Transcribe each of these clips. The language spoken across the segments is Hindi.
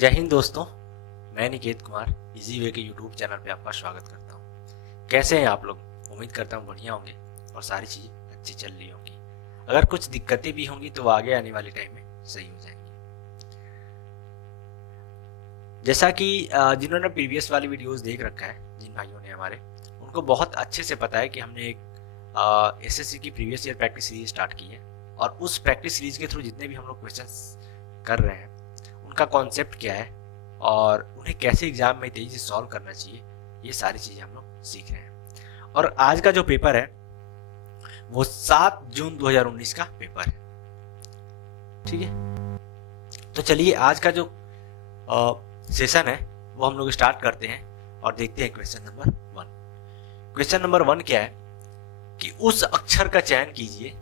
जय हिंद दोस्तों, मैं निकेत कुमार इजी वे के यूट्यूब चैनल पे आपका स्वागत करता हूँ। कैसे हैं आप लोग? उम्मीद करता हूँ बढ़िया होंगे और सारी चीज़ें अच्छी चल रही होंगी। अगर कुछ दिक्कतें भी होंगी तो आगे आने वाले टाइम में सही हो जाएंगी। जैसा कि जिन्होंने प्रीवियस वाली वीडियोस देख रखा है, जिन भाइयों ने हमारे, उनको बहुत अच्छे से पता है कि हमने एक एसएससी की previous year practice series start की है और उस प्रैक्टिस सीरीज के थ्रू जितने भी हम लोग क्वेश्चंस कर रहे हैं उनका कॉन्सेप्ट क्या है और उन्हें कैसे एग्जाम में तेजी से सॉल्व करना चाहिए, ये सारी चीजें हम लोग सीख रहे हैं। और आज का जो पेपर है वो 7 जून 2019 का पेपर है। ठीक है, तो चलिए आज का जो सेशन है वो हम लोग स्टार्ट करते हैं और देखते हैं क्वेश्चन नंबर 1। क्वेश्चन नंबर 1 क्या है कि उस अक्षर का चयन कीजिए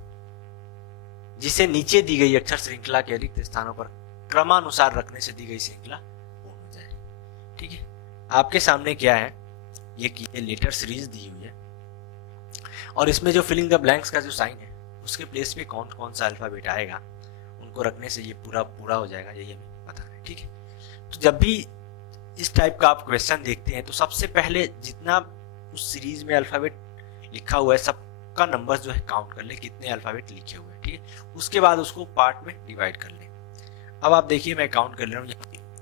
जिसे नीचे दी गई अक्षर श्रृंखला के रिक्त स्थानों पर क्रमानुसार रखने से दी गई श्रृंखला पूर्ण हो जाए। ठीक है, आपके सामने क्या है, ये लेटर सीरीज दी हुई है और इसमें जो फिलिंग द ब्लैंक्स का जो साइन है उसके प्लेस पे कौन कौन सा अल्फाबेट आएगा उनको रखने से ये पूरा हो जाएगा, यही हमें बताना है। ठीक है, तो जब भी इस टाइप का आप क्वेश्चन देखते हैं तो सबसे पहले जितना उस सीरीज में अल्फाबेट लिखा हुआ है सबका नंबर जो है काउंट कर ले, कितने अल्फाबेट लिखे हुए हैं। ठीक है, उसके बाद उसको पार्ट में डिवाइड कर ले। अब आप देखिए, मैं काउंट कर ले रहा हूँ,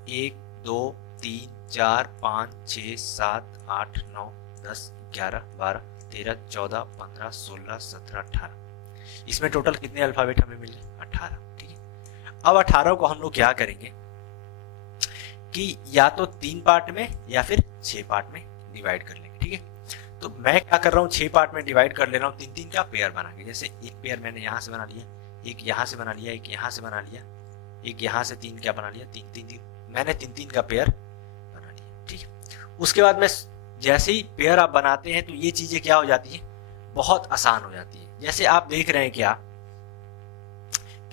1 2 3 4 5 6 7 8 9 10 11 12 13 14 15 16 17 18। इसमें टोटल कितने अल्फाबेट हमें मिले? 18। ठीक है, अब 18 को हम लोग क्या करेंगे कि या तो 3 पार्ट में या फिर 6 पार्ट में डिवाइड कर लेंगे। ठीक है, तो मैं क्या कर रहा हूँ, 6 पार्ट में डिवाइड कर ले रहा हूँ 3-3 का पेयर बना के। जैसे एक पेयर मैंने यहाँ से बना लिया, एक यहाँ से बना लिया, एक यहाँ से बना लिया, एक यहाँ से 3 क्या बना लिया, 3 मैंने 3 का पेयर बना लिया। ठीक है, उसके बाद में जैसे ही पेयर आप बनाते हैं तो ये चीजें क्या हो जाती है, बहुत आसान हो जाती है। जैसे आप देख रहे हैं क्या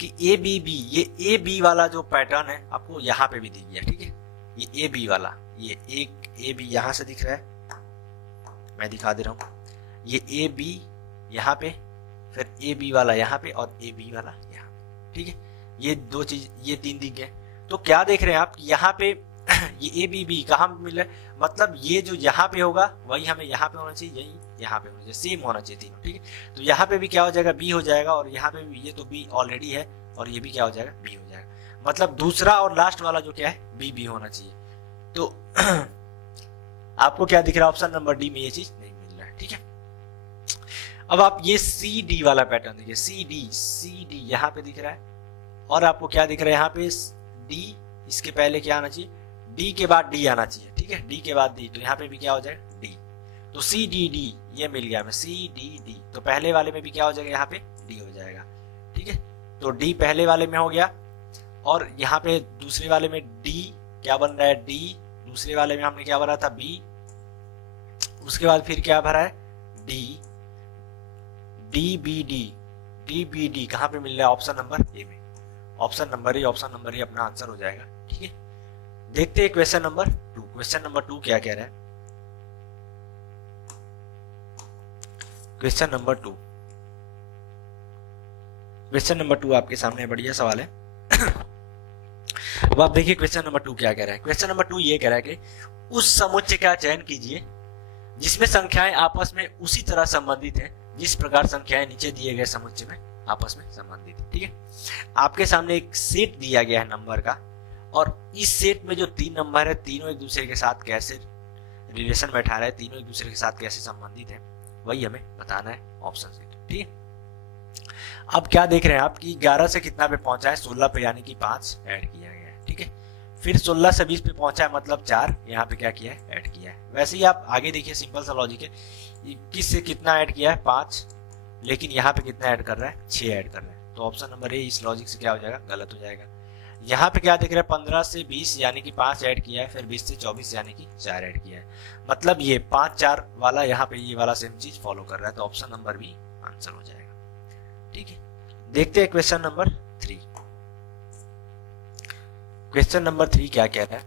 कि ए बी बी, ये ए बी वाला जो पैटर्न है आपको यहाँ पे भी दिख गया। ठीक है, ये ए बी वाला, ये एक ए बी यहाँ से दिख रहा है, मैं दिखा दे रहा हूँ, ये ए बी यहाँ पे, फिर ए बी वाला यहाँ पे और ए बी वाला यहाँ पे। ठीक है, ये 2 चीज, ये 3 दिख गए। तो क्या देख रहे हैं आप, यहाँ पे ये ए बी बी कहाँ मिल रहा है, मतलब ये जो यहाँ पे होगा वही हमें यहाँ पे होना चाहिए, यही यहाँ पे होना चाहिए, सेम होना चाहिए तीनों। ठीक है, तो यहाँ पे भी क्या हो जाएगा, बी हो जाएगा, और यहाँ पे भी ये तो बी ऑलरेडी है और ये भी क्या हो जाएगा, बी हो जाएगा। मतलब दूसरा और लास्ट वाला जो क्या है, बी बी होना चाहिए। तो आपको क्या दिख रहा है, ऑप्शन नंबर डी में ये चीज नहीं मिल रहा है। ठीक है, अब आप ये सी डी वाला पैटर्न देखिए, सी डी यहाँ पे दिख रहा है और आपको क्या दिख रहा है यहाँ पे, डी, इसके पहले क्या आना चाहिए, डी के बाद डी आना चाहिए। ठीक है, डी के बाद डी, तो यहाँ पे भी क्या हो जाएगा, डी। तो सी डी डी ये मिल गया हमें, सी डी डी। तो पहले वाले में भी क्या हो जाएगा, यहाँ पे डी हो जाएगा। ठीक है, तो डी पहले वाले में हो गया और यहाँ पे दूसरे वाले में डी क्या बन रहा है, डी। दूसरे वाले में हमने क्या भरा था, बी। उसके बाद फिर क्या भरा है, D, D B D, D B D कहाँ पे मिल रहा है, ऑप्शन नंबर ए में। ऑप्शन नंबर ए अपना आंसर हो जाएगा। ठीक है, देखते हैं क्वेश्चन नंबर 2। क्वेश्चन नंबर 2 क्या कह रहा है, क्वेश्चन नंबर 2 आपके सामने बढ़िया सवाल है। अब आप देखिए क्वेश्चन नंबर 2 क्या कह रहा है। क्वेश्चन नंबर 2 ये कह रहा है कि उस समुच्चय का चयन कीजिए जिसमें संख्याएं आपस में उसी तरह संबंधित हैं जिस प्रकार संख्याएं नीचे दिए गए समुच्चय में आपस में संबंधित है। ठीक है, आपके सामने एक सेट दिया गया है नंबर का और इस सेट में जो 3 नंबर है तीनों एक दूसरे के साथ कैसे रिलेशन में बैठा रहे हैं, तीनों एक दूसरे के साथ कैसे संबंधित है, वही हमें बताना है ऑप्शन से। ठीक है, अब क्या देख रहे हैं आप कि 11 से कितना पे पहुंचा है, 16 पे, यानी कि 5 ऐड किया गया है। ठीक है, फिर 16 से 20 पे पहुंचा है, मतलब 4 यहाँ पे क्या किया है, ऐड किया है। वैसे ही आप आगे देखिए, सिंपल सा लॉजिक है, 21 से कितना ऐड किया है, 5, लेकिन यहाँ पे कितना ऐड कर रहा है, 6 ऐड कर रहा है। तो ऑप्शन नंबर ए इस लॉजिक से क्या हो जाएगा, गलत हो जाएगा। यहाँ पे क्या देख रहे हैं, 15 से 20 यानी कि 5 ऐड किया है, फिर 20 से 24 यानी कि 4 ऐड किया है। मतलब ये 5-4 वाला यहाँ पे ये वाला सेम चीज फॉलो कर रहा है, तो ऑप्शन नंबर बी आंसर हो जाएगा। ठीक है, देखते हैं क्वेश्चन नंबर 3। क्वेश्चन नंबर 3 क्या कह रहा है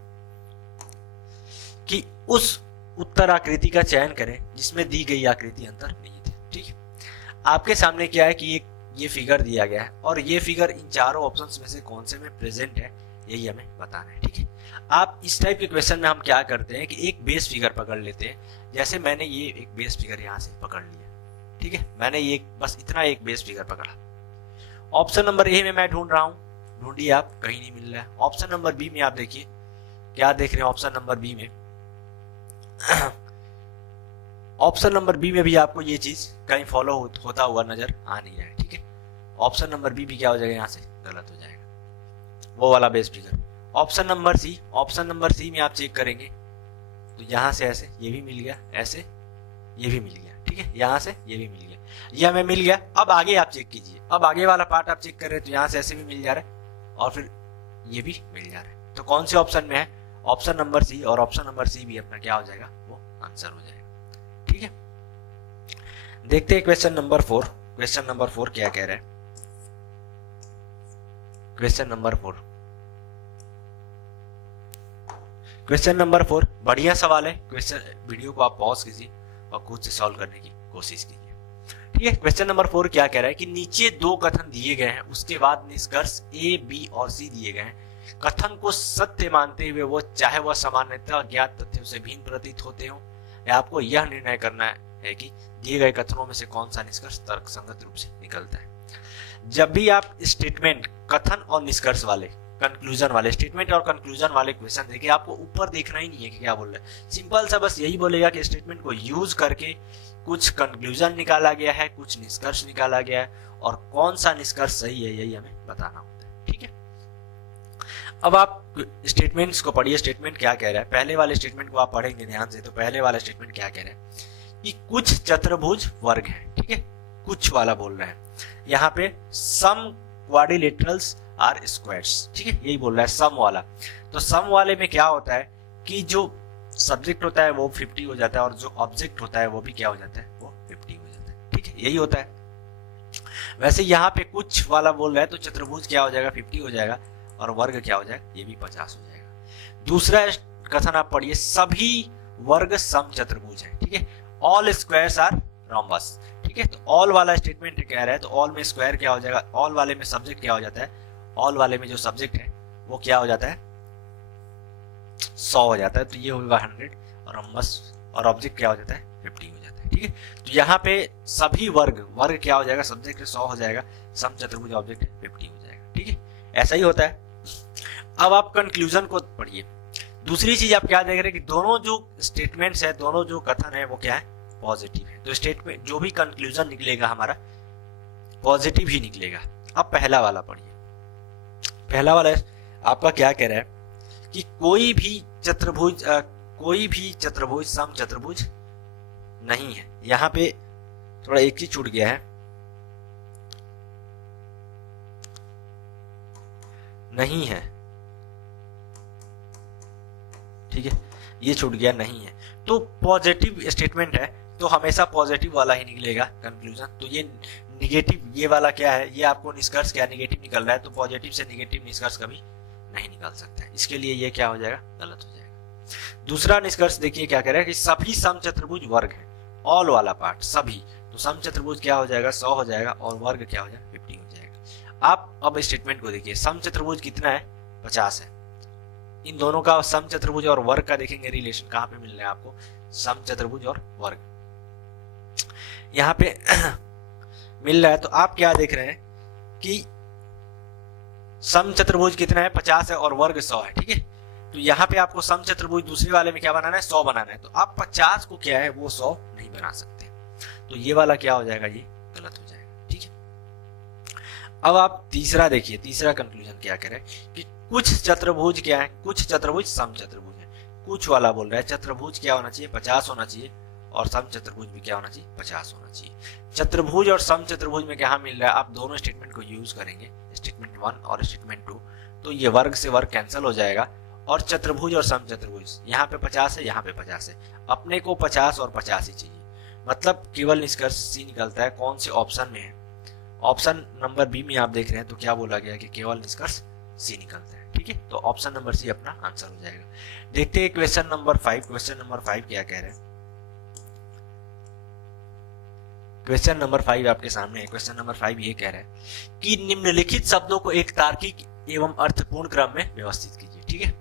कि उस उत्तर आकृति का चयन करें जिसमें दी गई आकृति अंतर्निहित है। ठीक है, आपके सामने क्या है कि ये फिगर दिया गया है और ये फिगर इन चारों ऑप्शंस में से कौन से में प्रेजेंट है यही हमें बताना है। ठीक है, आप इस टाइप के क्वेश्चन में हम क्या करते हैं कि एक बेस फिगर पकड़ लेते हैं। जैसे मैंने ये एक बेस फिगर यहाँ से पकड़ लिया, ठीक है, मैंने ये बस इतना एक बेस फिगर पकड़ा। ऑप्शन नंबर ए में मैं ढूंढ रहा हूँ, ढूंढिए आप, कहीं नहीं मिल रहा है। ऑप्शन नंबर बी में आप देखिए, क्या देख रहे हैं ऑप्शन नंबर बी में ऑप्शन नंबर बी में भी आपको ये चीज कहीं फॉलो होता हुआ नजर आ नहीं रहा है। ठीक है, ऑप्शन नंबर बी भी क्या हो जाएगा, यहाँ से गलत हो जाएगा, वो वाला base figure. Option number C, option number C में आप चेक करेंगे तो यहाँ से ऐसे ये भी मिल गया, ऐसे ये भी मिल गया। ठीक है, यहाँ से ये भी मिल गया, ये हमें मिल गया। अब आगे आप चेक कीजिए, अब आगे वाला पार्ट आप चेक कर रहे हैं तो यहाँ से ऐसे भी मिल जा रहा है और फिर ये भी मिल जा रहा है। तो कौन से ऑप्शन में है, ऑप्शन नंबर सी, और ऑप्शन नंबर सी भी अपना क्या हो जाएगा, वो आंसर हो जाएगा। ठीक है, देखते हैं क्वेश्चन नंबर 4। क्वेश्चन नंबर 4 क्या कह रहा है, क्वेश्चन नंबर 4, क्वेश्चन नंबर 4 बढ़िया सवाल है। क्वेश्चन वीडियो को आप पॉज कीजिए और खुद से सॉल्व करने की कोशिश कीजिए। ठीक है, क्वेश्चन नंबर 4 क्या कह रहा है कि नीचे दो कथन दिए गए हैं, उसके बाद निष्कर्ष ए, बी और सी दिए गए हैं। कथन को सत्य मानते हुए वो चाहे वह सामान्यतः ज्ञात तथ्यों से भिन्न प्रतीत होते हो, या आपको यह निर्णय करना है कि दिए गए कथनों में से कौन सा निष्कर्ष तर्कसंगत रूप से निकलता है। जब भी आप स्टेटमेंट, कथन और निष्कर्ष वाले, कंक्लूजन वाले, स्टेटमेंट और कंक्लूजन वाले क्वेश्चन देखिए, आपको ऊपर देखना ही नहीं है कि क्या बोल रहा है। सिंपल सा बस यही बोलेगा कि स्टेटमेंट को यूज करके कुछ कंक्लूजन निकाला गया है, कुछ निष्कर्ष निकाला गया है, और कौन सा निष्कर्ष सही है यही हमें बताना होता है। ठीक है, अब आप स्टेटमेंट्स को पढ़िए। स्टेटमेंट क्या कह रहा है, पहले वाले स्टेटमेंट को आप पढ़ेंगे ध्यान से, तो पहले वाला स्टेटमेंट क्या कह रहा है कि कुछ चतुर्भुज वर्ग है। ठीक है, कुछ वाला बोल रहा है, यहाँ पे सम क्वाड्रिलेटरल्स आर स्क्वायर्स। ठीक है, यही बोल रहा है सम वाला। तो सम वाले में क्या होता है कि जो सब्जेक्ट होता है वो 50 हो जाता है, और जो ऑब्जेक्ट होता है वो भी क्या हो जाता है, वो 50 हो जाता है। ठीक है, यही होता है। वैसे यहाँ पे कुछ वाला बोल रहा है तो चतुर्भुज क्या हो जाएगा, 50 हो जाएगा, और वर्ग क्या हो जाएगा, ये भी 50 हो जाएगा। दूसरा कथन आप पढ़िए, सभी वर्ग सम चतुर्भुज है। ठीक है, ऑल स्क्वायर्स आर रोम्बस। ठीक है, तो ऑल वाला स्टेटमेंट कह रहा है तो ऑल में स्क्वायर क्या हो जाएगा, ऑल वाले में सब्जेक्ट क्या हो जाता है, ऑल वाले में जो सब्जेक्ट है वो क्या हो जाता है, 100 हो जाता है, तो ये होगा 100, और रोम्बस और ऑब्जेक्ट क्या हो जाता है, 50 हो जाता है। ठीक है, तो यहाँ पे सभी वर्ग, वर्ग क्या हो जाएगा, सब्जेक्ट 100 हो जाएगा, सम चतुर्भुज ऑब्जेक्ट 50 हो जाएगा। ठीक है, ऐसा ही होता है। अब आप कंक्लूजन को पढ़िए। दूसरी चीज आप क्या देख रहे हैं कि दोनों जो स्टेटमेंट्स है, दोनों जो कथन है वो क्या है, पॉजिटिव है। तो स्टेटमेंट जो भी कंक्लूजन निकलेगा हमारा पॉजिटिव ही निकलेगा। अब पहला वाला पढ़िए। पहला वाला आपका क्या कह रहा है कि कोई भी चतुर्भुज सम चतुर्भुज नहीं है। यहाँ पे थोड़ा एक चीज छूट गया है, नहीं है। ठीक है, ये छूट गया, नहीं है। तो पॉजिटिव स्टेटमेंट है तो हमेशा पॉजिटिव वाला ही निकलेगा कंक्लूजन। तो ये निगेटिव, ये वाला क्या है, ये आपको निष्कर्ष क्या निगेटिव निकल रहा है, तो पॉजिटिव से निगेटिव निष्कर्ष कभी नहीं निकाल सकता है। इसके लिए ये क्या हो जाएगा, गलत हो जाएगा। दूसरा निष्कर्ष देखिए क्या कह रहा है कि सभी सम चतुर्भुज वर्ग है, ऑल वाला पार्ट सभी, तो सम चतुर्भुज क्या हो जाएगा, 100 हो जाएगा, और वर्ग क्या हो जाएगा, 50 हो जाएगा। आप अब स्टेटमेंट को देखिए, सम चतुर्भुज कितना है, 50 है। इन दोनों का सम चतुर्भुज और वर्ग का देखेंगे रिलेशन कहां पे मिल रहा है आपको, सम चतुर्भुज और वर्ग यहाँ पे मिल रहा है। तो आप क्या देख रहे हैं कि सम चतुर्भुज कितना है, 50 है, और वर्ग 100 है। ठीक है, तो यहाँ पे आपको सम चतुर्भुज दूसरे वाले में क्या बनाना है, 100 बनाना है। तो आप 50 को क्या है वो 100 नहीं बना सकते, तो ये वाला क्या हो जाएगा, ये गलत हो जाएगा। ठीक है, अब आप तीसरा देखिए, तीसरा कंक्लूजन क्या कह रहे हैं कि कुछ चतुर्भुज क्या है, कुछ चतुर्भुज सम चतुर्भुज है। कुछ वाला बोल रहा है चतुर्भुज क्या होना चाहिए, 50 होना चाहिए, और सम चतुर्भुज भी क्या होना चाहिए, 50 होना चाहिए। चतुर्भुज और सम चतुर्भुज में क्या मिल रहा है, आप दोनों स्टेटमेंट को यूज करेंगे, स्टेटमेंट 1 और स्टेटमेंट 2, तो ये वर्ग से वर्ग कैंसिल हो जाएगा, और चतुर्भुज और सम चतुर्भुज यहाँ पे 50 है, यहाँ पे 50 है, अपने को 50 और 50 ही चाहिए, मतलब केवल निष्कर्ष सी निकलता है। कौन से ऑप्शन में है, ऑप्शन नंबर बी में आप देख रहे हैं तो क्या बोला गया कि केवल निष्कर्ष सी निकलता है। ठीक है, तो ऑप्शन नंबर सी अपना आंसर हो जाएगा। देखते हैं क्वेश्चन नंबर 5। क्वेश्चन नंबर 5 क्या कह रहे हैं, क्वेश्चन नंबर 5 आपके सामने है। क्वेश्चन नंबर 5 ये कह रहा है कि निम्नलिखित शब्दों को एक तार्किक एवं अर्थपूर्ण क्रम में व्यवस्थित कीजिए। ठीक है,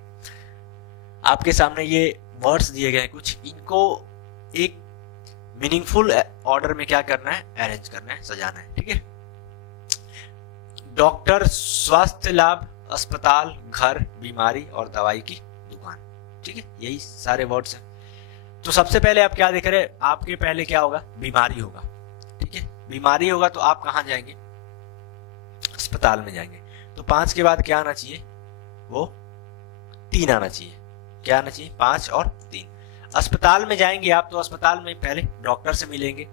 आपके सामने ये वर्ड्स दिए गए हैं कुछ, इनको एक मीनिंगफुल ऑर्डर में क्या करना है, अरेंज करना है, सजाना है। ठीक है, डॉक्टर, स्वास्थ्य लाभ, अस्पताल, घर, बीमारी और दवाई की दुकान। ठीक है, यही सारे वर्ड्स हैं। तो सबसे पहले आप क्या देख रहे हैं, आपके पहले क्या होगा, बीमारी होगा। ठीक है, बीमारी होगा तो आप कहां जाएंगे, अस्पताल में जाएंगे। तो 5 के बाद क्या आना चाहिए, वो 3 आना चाहिए। क्या आना चाहिए, 5 और 3। अस्पताल में जाएंगे आप तो अस्पताल में पहले डॉक्टर से मिलेंगे।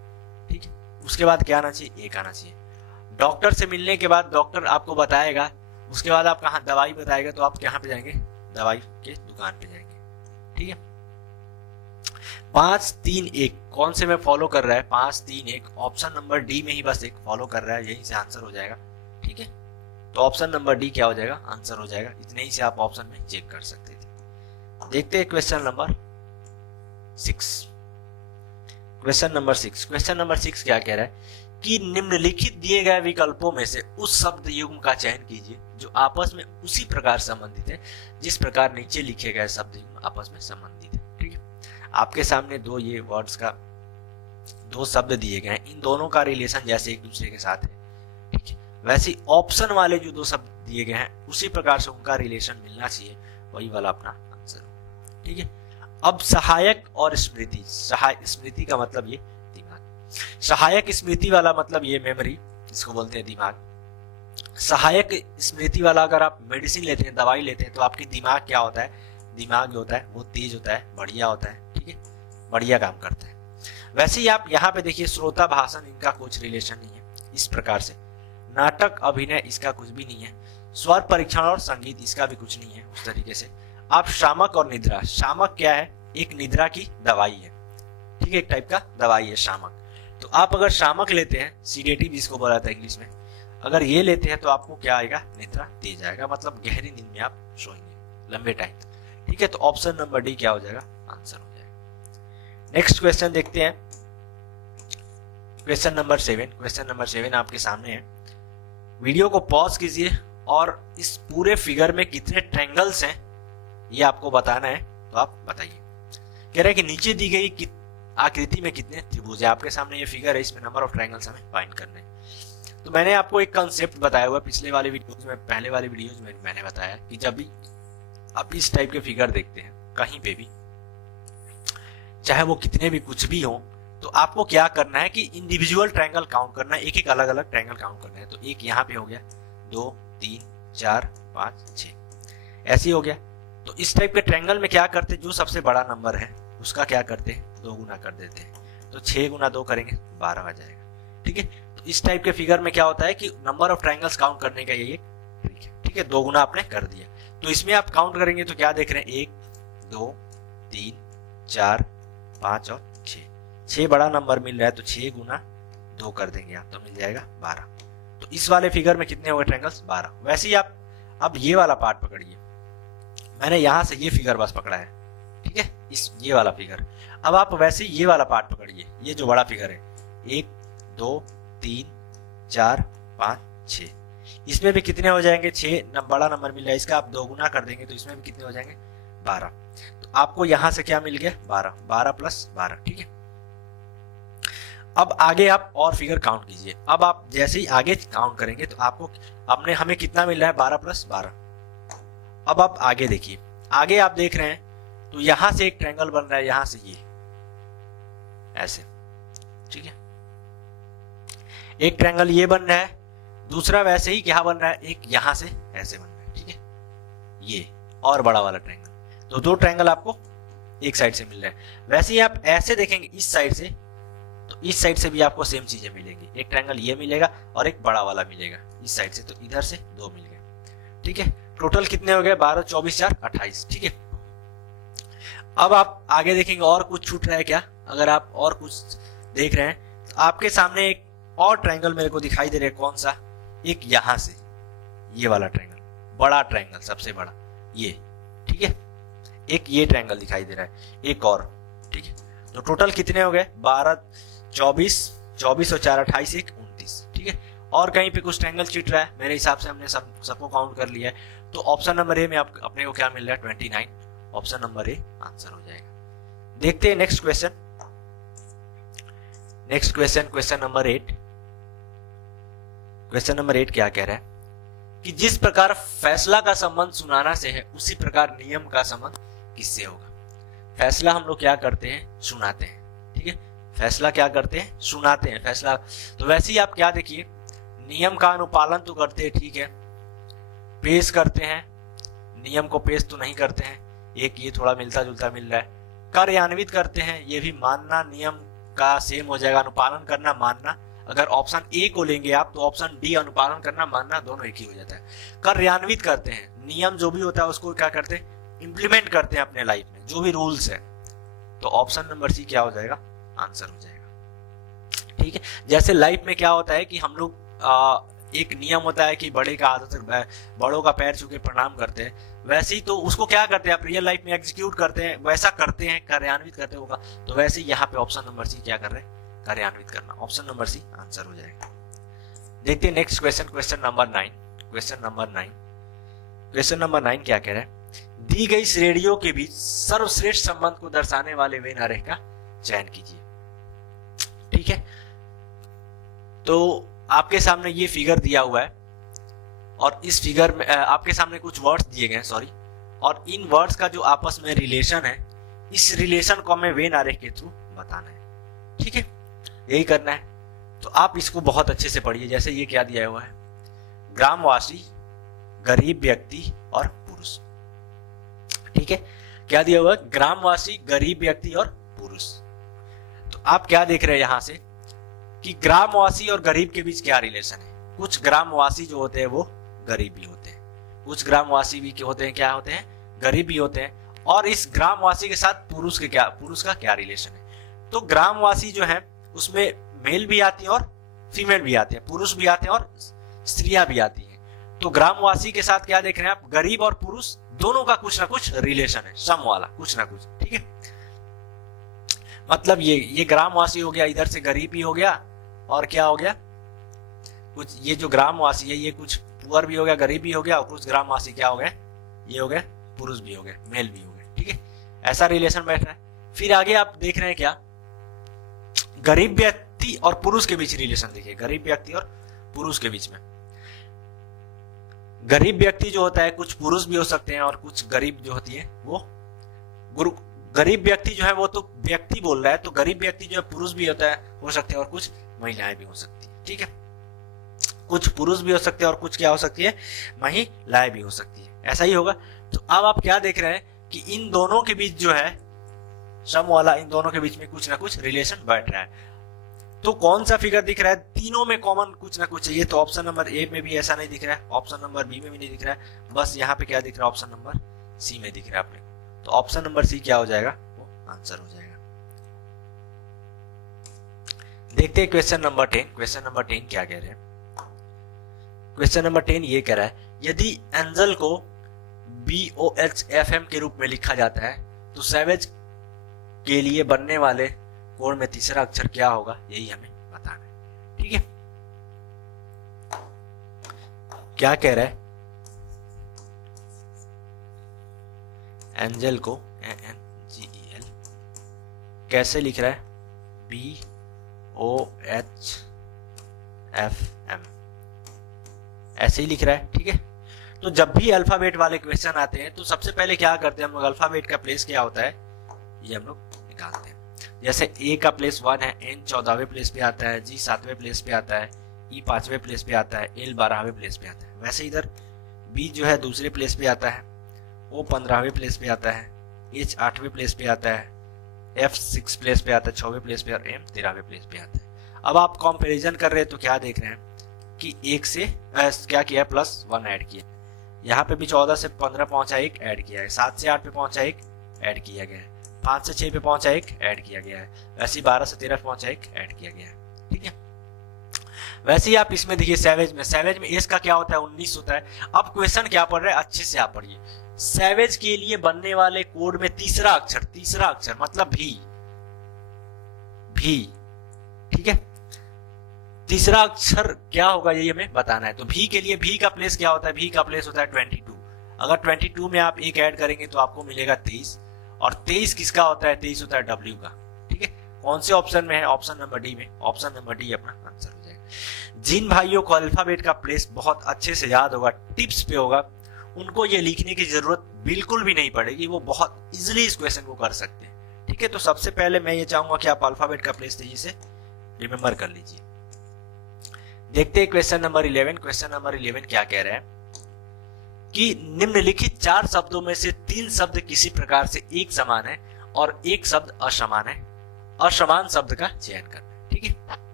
ठीक है, उसके बाद क्या आना चाहिए, 1 आना चाहिए। डॉक्टर से मिलने के बाद डॉक्टर आपको बताएगा, उसके बाद आप कहाँ, दवाई बताएगा तो आप कहाँ पे जाएंगे, दवाई के दुकान पे जाएंगे। ठीक है, 5 3 1 कौन से में फॉलो कर रहा है, 5 3 1 ऑप्शन नंबर डी में ही बस एक फॉलो कर रहा है, यही से आंसर हो जाएगा। ठीक है, तो ऑप्शन नंबर डी क्या हो जाएगा, आंसर हो जाएगा। इतने ही से आप ऑप्शन में चेक कर सकते थे। देखते हैं question number 6। Question number 6, question number 6 क्या कह रहा है कि निम्नलिखित दिए गए विकल्पों में से उस शब्द युग्म का चयन कीजिए जो आपस में उसी प्रकार संबंधित है जिस प्रकार नीचे लिखे गए शब्द युग्म आपस में संबंधित है। ठीक है, आपके सामने दो ये वर्ड्स का 2 शब्द दिए गए हैं, इन दोनों का रिलेशन जैसे एक दूसरे के साथ है। ठीक है, वैसे ऑप्शन वाले जो 2 शब्द दिए गए हैं उसी प्रकार से उनका रिलेशन मिलना चाहिए, वही वाला अपना आंसर होगा। ठीक है, अब सहायक और स्मृति। स्मृति का मतलब ये दिमाग, सहायक स्मृति वाला मतलब ये मेमोरी, इसको बोलते हैं दिमाग। सहायक स्मृति वाला अगर आप मेडिसिन लेते हैं, दवाई लेते हैं, तो आपकी दिमाग क्या होता है, दिमाग जो होता है वो तेज होता है, बढ़िया होता है। ठीक है, बढ़िया काम करता है। वैसे ही आप यहाँ पे देखिए, श्रोता भाषण, इनका कुछ रिलेशन नहीं है इस प्रकार से। नाटक अभिनय, इसका कुछ भी नहीं है। स्वर परीक्षण और संगीत, इसका भी कुछ नहीं है उस तरीके से। आप शामक और निद्रा, शामक क्या है, एक निद्रा की दवाई है। ठीक है, एक टाइप का दवाई है शामक। तो आप अगर शामक लेते हैं, सीडेटिव जिसको बोला था इंग्लिश में, अगर ये लेते हैं तो आपको क्या आएगा, निद्रा तेज आएगा, मतलब गहरी नींद में आप सोएंगे लंबे टाइम तक। ठीक है, तो ऑप्शन नंबर डी क्या हो जाएगा, आंसर हो जाएगा। नेक्स्ट क्वेश्चन देखते हैं, क्वेश्चन नंबर 7। क्वेश्चन नंबर 7 आपके सामने है। वीडियो को पॉज कीजिए और इस पूरे फिगर में कितने ट्रायंगल्स हैं ये आपको बताना है, तो आप बताइए। कह रहे हैं कि नीचे दी गई आकृति में कितने त्रिभुज है। आपके सामने ये फिगर है, इसमें नंबर ऑफ ट्रायंगल्स हमें फाइंड करने हैं। तो मैंने आपको एक कंसेप्ट बताया हुआ पिछले वाले वीडियोज में, पहले वाले वीडियोज में मैंने बताया कि जब भी आप इस टाइप के फिगर देखते हैं कहीं पे भी, चाहे वो कितने भी कुछ भी हो, तो आपको क्या करना है कि इंडिविजुअल ट्रायंगल काउंट करना है, एक एक अलग अलग ट्रायंगल काउंट करना है। तो एक यहाँ पे हो गया, 2 3 4 5 6, ऐसे हो गया। तो इस टाइप के ट्रायंगल में क्या करते हैं, जो सबसे बड़ा नंबर है उसका क्या करते हैं, 2 गुना कर देते हैं। तो 6 गुना 2 करेंगे 12 आ जाएगा। ठीक है, तो इस टाइप के फिगर में क्या होता है कि नंबर ऑफ ट्रायंगल्स काउंट करने का ये एक ट्रिक है। ठीक है, 2 गुना आपने कर दिया। तो इसमें आप काउंट करेंगे तो क्या देख रहे हैं, 1 2 3 4 5 और 6। 6 बड़ा नंबर मिल रहा है, तो 6 गुना 2 कर देंगे आप, तो मिल जाएगा 12। तो इस वाले फिगर में कितने हो गए ट्रायंगल्स, 12। वैसे ही आप अब ये वाला पार्ट पकड़िए, मैंने यहां से ये फिगर बस पकड़ा है। ठीक है, इस ये वाला फिगर। अब आप वैसे ये वाला पार्ट पकड़िए, ये जो बड़ा फिगर है, 1 2 3 4 5 6, इसमें भी कितने हो जाएंगे, 6 बड़ा नंबर मिल रहा है, इसका आप 2 गुना कर देंगे तो इसमें भी कितने हो जाएंगे, 12। तो आपको यहां से क्या मिल गया, 12, 12 प्लस 12। ठीक है, अब आगे आप और फिगर काउंट कीजिए। अब आप जैसे ही आगे काउंट करेंगे तो आपको हमें कितना मिल रहा है, 12 प्लस 12। अब आप आगे देखिए, आगे आप देख रहे हैं तो यहां से एक ट्रायंगल बन रहा है, यहां से ये ऐसे। ठीक है, एक ट्रायंगल ये बन रहा है, दूसरा वैसे ही क्या बन रहा है, एक यहां से ऐसे बन रहा है। ठीक है, ये और बड़ा वाला ट्रायंगल, तो 2 ट्रायंगल आपको एक साइड से मिल रहा है। वैसे ही आप ऐसे देखेंगे इस साइड से, तो इस साइड से भी आपको सेम चीजें मिलेंगी, एक ट्रायंगल ये मिलेगा और एक बड़ा वाला मिलेगा इस साइड से, तो इधर से 2 मिल गए। ठीक है, टोटल कितने हो गए, 12 24 4 28। ठीक है, अब आप आगे देखेंगे और कुछ छूट रहा है क्या, अगर आप और कुछ देख रहे हैं तो आपके सामने एक और ट्रायंगल मेरे को दिखाई दे रहा है। कौन सा, एक यहां से ये वाला ट्रायंगल, बड़ा ट्रायंगल सबसे बड़ा ये। ठीक है, एक ये ट्रायंगल दिखाई दे रहा है, एक और। ठीक है, तो टोटल कितने हो गए, 12 24 24 और 4 28 1 29। ठीक है, और कहीं पे कुछ ट्रायंगल चिट रहा है, मेरे हिसाब से हमने सबको काउंट कर लिया है। तो ऑप्शन नंबर ए में अपने को क्या मिल रहा है 29, ऑप्शन नंबर ए आंसर हो जाएगा। देखते हैं next question. Next question, question number 8। Question number 8 क्या कह रहा है कि जिस प्रकार फैसला का संबंध सुनाना से है उसी प्रकार नियम का संबंध किससे होगा। फैसला हम लोग क्या करते हैं, सुनाते हैं, ठीक है। फैसला क्या करते हैं, सुनाते हैं फैसला। तो वैसे ही आप क्या देखिए, नियम का अनुपालन तो करते हैं, ठीक है, पेश करते हैं, नियम को पेश तो नहीं करते हैं, एक ये थोड़ा मिलता जुलता मिल रहा है। कार्यान्वित करते हैं, ये भी मानना नियम का सेम हो जाएगा, अनुपालन करना मानना। अगर ऑप्शन ए को लेंगे आप तो ऑप्शन डी अनुपालन करना मानना दोनों एक ही हो जाता है। कार्यान्वित करते हैं, नियम जो भी होता है उसको क्या करते हैं, इंप्लीमेंट करते हैं अपने लाइफ में, जो भी रूल्स है। तो ऑप्शन नंबर सी क्या हो जाएगा, आंसर हो जाएगा, ठीक है। जैसे लाइफ में क्या होता है कि हम लोग एक नियम होता है कि बड़े का आदत, बड़ों का पैर छू के प्रणाम करते हैं, वैसे ही तो उसको क्या करते हैं आप रियल लाइफ में एग्जीक्यूट करते हैं, वैसा करते हैं, कार्यान्वित करते होगा। तो वैसे यहाँ पे ऑप्शन नंबर सी क्या कर रहे हैं, कार्यान्वित करना, ऑप्शन नंबर सी आंसर हो जाएगा। देखते हैं next question, question number 9। Question number 9, question number 9 क्या कह रहा है, दी गई श्रेणियों के बीच सर्वश्रेष्ठ संबंध को दर्शाने वाले वेन आरेख का चयन कीजिए, ठीक है। तो आपके सामने ये फिगर दिया हुआ है और इस फिगर में आपके सामने कुछ वर्ड्स दिए गए हैं, सॉरी, और इन वर्ड्स का जो आपस में रिलेशन है, इस रिलेशन को हमें वेन आरेख के थ्रू बताना है, ठीक है, यही करना है। तो आप इसको बहुत अच्छे से पढ़िए। जैसे ये क्या दिया हुआ है, ग्रामवासी, गरीब व्यक्ति और पुरुष, ठीक है। क्या दिया हुआ है, ग्रामवासी, गरीब व्यक्ति और पुरुष। तो आप क्या देख रहे हैं यहां से कि ग्रामवासी और गरीब के बीच क्या रिलेशन है। कुछ ग्रामवासी जो होते हैं वो गरीब भी होते हैं, कुछ ग्रामवासी भी होते हैं, क्या होते हैं, गरीब भी होते हैं। और इस ग्रामवासी के साथ पुरुष का क्या रिलेशन है। तो ग्रामवासी जो है उसमें मेल भी आती है और फीमेल भी आते हैं, पुरुष भी आते हैं और स्त्रियां भी आती हैं। तो ग्रामवासी के साथ क्या देख रहे हैं आप, गरीब और पुरुष दोनों का कुछ ना कुछ रिलेशन है, सम वाला कुछ ना कुछ, ठीक है। मतलब ये ग्रामवासी हो गया, इधर से गरीब भी हो गया, और क्या हो गया, कुछ ये जो ग्रामवासी है ये कुछ पुअर भी हो गया, गरीब भी हो गया, और कुछ ग्रामवासी क्या हो गए, ये हो गए पुरुष भी हो गए, मेल भी हो गए, ठीक है। ऐसा रिलेशन बैठ रहा है। फिर आगे आप देख रहे हैं क्या, गरीब व्यक्ति और पुरुष के बीच रिलेशन देखिए, गरीब व्यक्ति और पुरुष के बीच में। गरीब व्यक्ति जो होता है कुछ पुरुष भी हो सकते हैं और कुछ गरीब जो होती है वो गरीब व्यक्ति जो है वो तो व्यक्ति बोल रहा है, तो गरीब व्यक्ति जो है पुरुष भी होता है, हो सकते हैं, और कुछ महिलाएं भी हो सकती है, ठीक है। कुछ पुरुष भी हो सकते हैं और कुछ क्या हो सकती है, महिलाएं भी हो सकती है, ऐसा ही होगा। तो अब आप क्या देख रहे हैं कि इन दोनों के बीच जो है सम वाला, इन दोनों के बीच में कुछ ना कुछ रिलेशन बैठ रहा है। तो कौन सा फिगर दिख रहा है, तीनों में कॉमन कुछ ना कुछ है। ये तो ऑप्शन नंबर ए में भी ऐसा नहीं दिख रहा है, ऑप्शन नंबर बी में भी नहीं दिख रहा है, बस यहाँ पे क्या दिख रहा है, ऑप्शन नंबर सी में दिख रहा है अपने। तो ऑप्शन नंबर सी क्या हो जाएगा, वो आंसर हो जाएगा। देखते हैं क्वेश्चन नंबर 10। क्वेश्चन नंबर 10 क्या कह रहे हैं, क्वेश्चन नंबर 10 ये कह रहा है, यदि एंजल को BOHFM के रूप में लिखा जाता है तो सैवेज के लिए बनने वाले कोड में तीसरा अक्षर क्या होगा, यही हमें बताना है, ठीक है। क्या कह रहा है, एंजल को ANGEL कैसे लिख रहा है, BOHFM ऐसे ही लिख रहा है, ठीक है। तो जब भी अल्फाबेट वाले क्वेश्चन आते हैं तो सबसे पहले क्या करते हैं हम लोग, अल्फाबेट का प्लेस क्या होता है ये हम लोग निकालते हैं। जैसे A का प्लेस 1 है, N 14वें प्लेस पे आता है, G 7वें प्लेस पे आता है, E 5वें प्लेस पे आता है, L 12वें प्लेस पे आता है। वैसे इधर B जो है दूसरे प्लेस पे आता है, O 15वें प्लेस पे आता है, H 8वें प्लेस पे आता है, F 6 प्लेस पे आता है 6वें प्लेस पे, और M 13वें प्लेस पे आता है। अब आप कंपैरिजन कर रहे हैं तो क्या देख रहे हैं कि 1 से क्या किया है, +1 ऐड किया। यहाँ पे भी 14 से 15 पहुंचा 1 ऐड किया है, 7 से 8 पे पहुंचा 1 ऐड किया गया है, 5 से 6 पे पहुंचा 1 ऐड किया गया है, वैसे ही 12 से 13 पे पहुंचा 1 ऐड किया गया है, ठीक है। वैसे ही आप इसमें देखिए सैवेज में एस का क्या होता है, 19 होता है। अब क्वेश्चन क्या पढ़ रहे हैं, अच्छे से आप पढ़िए। सैवेज के लिए बनने वाले कोड में तीसरा अक्षर मतलब भी, ठीक है। तीसरा अक्षर क्या होगा यही हमें बताना है। तो भी के लिए भी का प्लेस क्या होता है, भी का प्लेस होता है 22। अगर 22 में आप एक ऐड करेंगे तो आपको मिलेगा 23, और 23 किसका होता है, 23 होता है W का। ठीक है, कौन से ऑप्शन में है, ऑप्शन नंबर डी में। ऑप्शन नंबर डी अपना आंसर हो जाएगा। जिन भाइयों को अल्फाबेट का प्लेस बहुत अच्छे से याद होगा, टिप्स पे होगा, उनको ये लिखने की जरूरत बिल्कुल भी नहीं पड़ेगी, वो बहुत इजिली इस क्वेश्चन को कर सकते हैं। ठीक है, तो सबसे पहले मैं ये चाहूंगा कि आप अल्फाबेट का प्लेस तेजी से रिमेंबर कर लीजिए। देखते हैं क्वेश्चन नंबर 11। क्वेश्चन नंबर 11 क्या कह रहे हैं कि निम्नलिखित 4 शब्दों में से 3 शब्द किसी प्रकार से एक समान है और एक शब्द असमान है। असमान शब्द का चयन करना। ठीक है,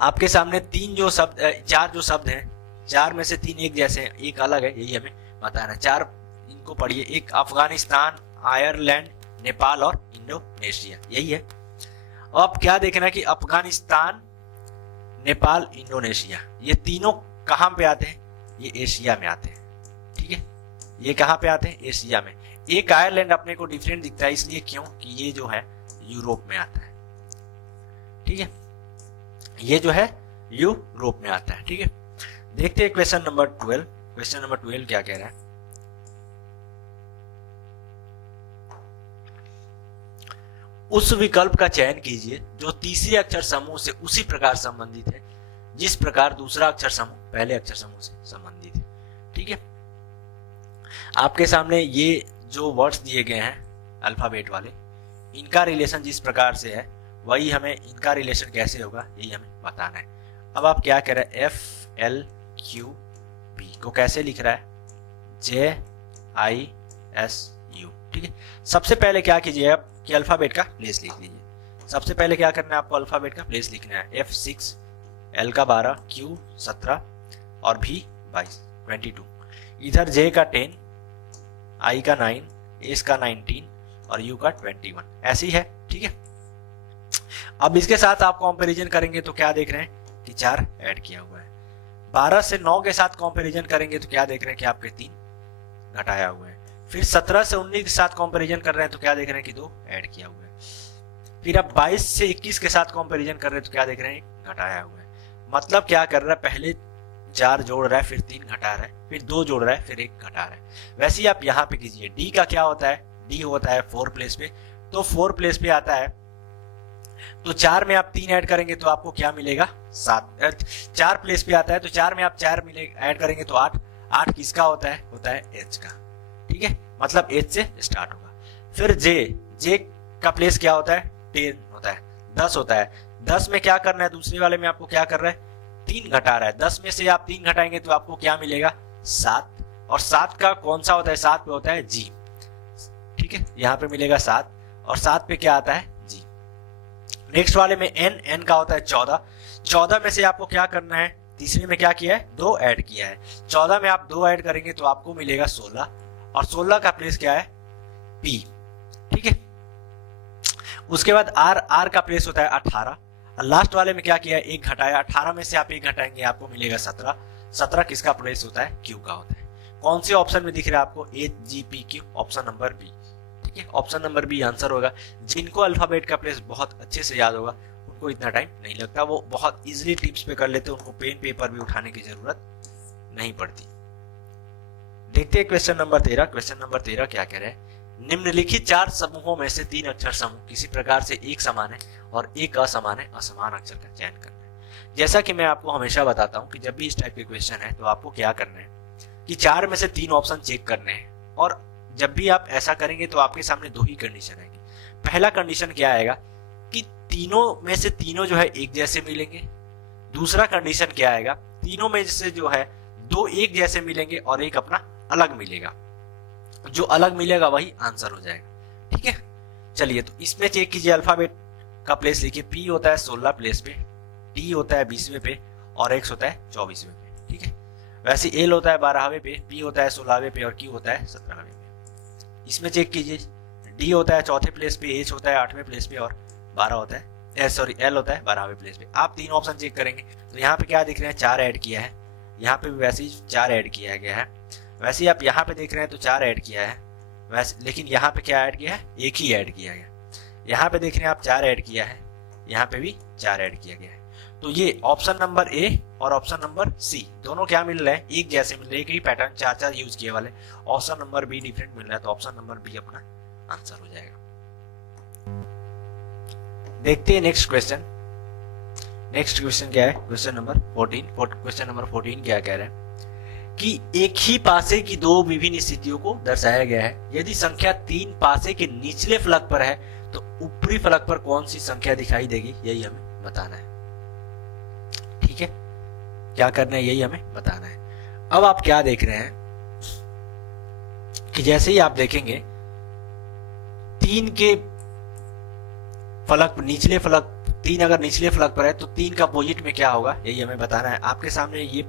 आपके सामने 4 जो शब्द हैं, 4 में से 3 एक जैसे हैं, एक अलग है, यही हमें बताना है। 4 इनको पढ़िए, एक अफगानिस्तान, आयरलैंड, नेपाल और इंडोनेशिया, यही है। अब क्या देखना है कि अफगानिस्तान, नेपाल, इंडोनेशिया, ये तीनों कहां पे आते हैं, ये एशिया में आते हैं। ठीक है, ये कहां पे आते हैं, एशिया में। एक आयरलैंड अपने को डिफरेंट दिखता है, इसलिए क्यों कि ये जो है यूरोप में आता है। ठीक है, ये जो है यूरोप में आता है। ठीक है, देखते हैं क्वेश्चन नंबर 12। क्वेश्चन नंबर 12 क्या कह रहा है, उस विकल्प का चयन कीजिए जो तीसरे अक्षर समूह से उसी प्रकार संबंधित है जिस प्रकार दूसरा अक्षर समूह पहले अक्षर समूह से संबंधित है। ठीक है, आपके सामने ये जो वर्ड्स दिए गए हैं अल्फाबेट वाले, इनका रिलेशन जिस प्रकार से है वही हमें इनका रिलेशन कैसे होगा यही हमें बताना है। अब आप क्या कह रहे हैं, FLQB को कैसे लिख रहा है, JISU। ठीक है, सबसे पहले क्या कीजिए आप कि अल्फाबेट का प्लेस लिख लीजिए। सबसे पहले क्या करना है आपको, अल्फाबेट का प्लेस लिखना है। F6, L का 12, Q 17 और V 22। इधर J का 10, I का 9, S का 19 और U का 21, ऐसी है। ठीक है, अब इसके साथ आप कंपैरिजन करेंगे तो क्या देख रहे हैं कि 4 ऐड किया हुआ है। 12 से 9 के साथ कंपैरिजन करेंगे तो क्या देख रहे हैं कि आपके 3 घटाया हुआ है। फिर 17 से 19 के साथ कंपैरिजन कर रहे हैं तो क्या देख रहे हैं कि 2 ऐड किया हुआ है। फिर अब 22 से 21 के साथ कंपैरिजन कर रहे हैं तो क्या देख रहे हैं, घटाया हुआ है। मतलब क्या कर रहा है, पहले 4 जोड़ रहा है, फिर 3 घटा रहा है, फिर 2 जोड़ रहा है, फिर 1 घटा रहा है। वैसे ही आप यहाँ पे कीजिए। डी का क्या होता है, डी होता है 4 प्लेस पे, तो 4 प्लेस पे आता है तो 4 में आप 3 ऐड करेंगे तो आपको क्या मिलेगा, 7। 4 प्लेस पे आता है तो 4 में आप 4 ऐड करेंगे तो 8। 8 किसका होता है एच का। ठीक है, मतलब एच से स्टार्ट होगा। फिर जे का प्लेस क्या होता है, 10 होता है, 10 होता है। 10 में क्या करना है, दूसरे वाले में आपको क्या कर रहा है, 3 घटा रहा है। 10 में से आप 3 घटाएंगे तो आपको क्या मिलेगा, 7। और 7 का कौन सा होता है, 7 पे होता है जी। ठीक है, यहाँ पे मिलेगा 7 और 7 पे क्या आता है, जी। नेक्स्ट वाले में एन का होता है 14। 14 में से आपको क्या करना है, तीसरे में क्या किया है, 2 ऐड किया है। 14 में आप 2 ऐड करेंगे तो आपको मिलेगा 16 और 16 का प्लेस क्या है, पी। ठीक है, उसके बाद आर का प्लेस होता है 18। लास्ट वाले में क्या किया, 1 घटाया। 18 में से आप 1 घटाएंगे आपको मिलेगा 17। 17 किसका प्लेस होता है, क्यू का होता है। कौन से ऑप्शन में दिख रहा है आपको, HGPQ, ऑप्शन नंबर बी। ठीक है, ऑप्शन नंबर बी आंसर होगा। जिनको अल्फाबेट का प्लेस बहुत अच्छे से याद होगा उनको इतना टाइम नहीं लगता, वो बहुत इजीली टिप्स पे कर लेते, उनको पेन पेपर भी उठाने की जरूरत नहीं पड़ती। देखते हैं क्वेश्चन नंबर 13। क्वेश्चन नंबर 13 क्या कह रहे हैं, निम्नलिखित 4 समूहों में से 3 अक्षर समूह किसी प्रकार से एक समान है और एक असमान है, असमान अक्षर का चयन करना है। जैसा कि मैं आपको हमेशा बताता हूं कि जब भी इस टाइप के क्वेश्चन है तो आपको क्या करना है कि 4 में से 3 ऑप्शन चेक करने हैं, और जब भी आप ऐसा करेंगे तो आपके सामने 2 ही कंडीशन आएगी। पहला कंडीशन क्या आएगा कि तीनों में से तीनों जो है एक जैसे मिलेंगे। दूसरा कंडीशन क्या आएगा, तीनों में से जो है 2 एक जैसे मिलेंगे और एक अपना अलग मिलेगा। जो अलग मिलेगा वही आंसर हो जाएगा। ठीक है, चलिए तो इसमें चेक कीजिए। अल्फाबेट का प्लेस लिखिए, पी होता है 16 प्लेस पे, टी होता है 20वें पे और एक्स होता है 24वें पे। ठीक है, वैसे एल होता है 12वें पे, पी होता है 16वें पे और क्यू होता है 17वें पे। इसमें चेक कीजिए, डी होता है 4थे प्लेस पे, एच होता है 8वें प्लेस पे और 12 होता है एल होता है 12वें प्लेस पे। आप 3 ऑप्शन चेक करेंगे तो यहाँ पे क्या दिख रहे हैं, 4 ऐड किया है। यहाँ पे भी वैसे ही 4 ऐड किया गया है। वैसे ही आप यहाँ पे देख रहे हैं तो 4 ऐड किया है वैसे, लेकिन यहाँ पे क्या ऐड किया है, एक ही ऐड किया गया। यहाँ पे देख रहे हैं आप 4 ऐड किया है, यहाँ पे भी 4 ऐड किया गया है। तो ये ऑप्शन नंबर ए और ऑप्शन नंबर सी दोनों क्या मिल रहे हैं, एक जैसे मिल रहे हैं, एक ही पैटर्न चार चार यूज किए वाले। ऑप्शन नंबर बी डिफरेंट मिल रहा है, तो ऑप्शन नंबर बी अपना आंसर हो जाएगा। देखते हैं नेक्स्ट क्वेश्चन। नेक्स्ट क्वेश्चन क्या है, क्वेश्चन नंबर 14। क्वेश्चन नंबर 14 क्या कह रहा है कि एक ही पासे की दो विभिन्न स्थितियों को दर्शाया गया है। यदि संख्या 3 पासे के निचले फलक पर है तो ऊपरी फलक पर कौन सी संख्या दिखाई देगी, यही हमें बताना है। ठीक है, क्या करना है, यही हमें बताना है। अब आप क्या देख रहे हैं कि जैसे ही आप देखेंगे 3 के फलक निचले फलक 3 अगर निचले फलक पर है तो 3 का अपोजिट में क्या होगा, यही हमें बताना है। आपके सामने ये